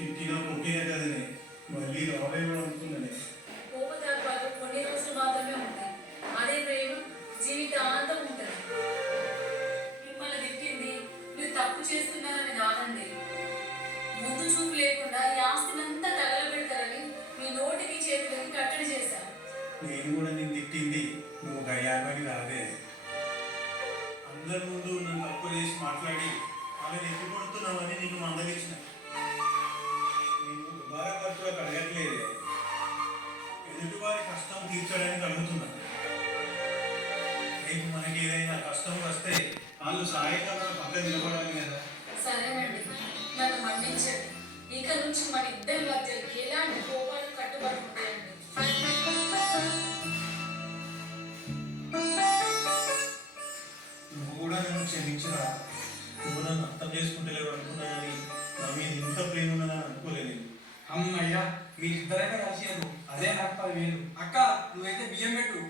తిట్టినా కొట్టినా కదనే మళ్ళీ రావేమో అనుకున్నానే. కోపతాపాలు కొన్ని రోజులు మాత్రమే ఉంటాయి. అదే ప్రేమ జీవితాంతం ఉంటుంది. మిమ్మల్ని తిట్టింది మీరు తప్పు చేస్తున్నారని కాదండి. ముందు చూపు లేకుండా ఈ ఆస్తినంతా తగలబెడతారని మీ నోటికి చేతులకి కట్టడి చేశారు. నేను కూడా నేను తిట్టింది నువ్వు గయ్యామని కాదే. అందరి ముందు నన్ను తప్పు చేసి మాట్లాడి వాళ్ళని ఎత్తి కొడుతున్నావని నీకు మందలించిన. నేను దుబారా ఖర్చులకు అడగట్లేదే, ఎదుటివారి కష్టం తీర్చడానికి అడుగుతున్నా. రేపు మనకి ఏదైనా కష్టం వస్తే వాళ్ళు సహాయకంగా పక్కన నిలబడాలి కదా. సరేనండి, నన్ను మన్నించండి. ఇక నుంచి మన ఇద్దరి మధ్య ఎలాంటి కోపాలు కట్టుబడి ఉంటాయండి. నువ్వు కూడా నన్ను క్షమించరా. నువ్వు నన్ను అర్థం చేసుకుంటలేవు అనుకున్నానని నా మీద ఇంత ప్రేమ ఉన్నదని అనుకోలేదు. అమ్మయ్యా, మీరిద్దరైనా కలిసారు. అదే నాకు 10,000. అక్క, నువ్వైతే బియ్యం పెట్టు,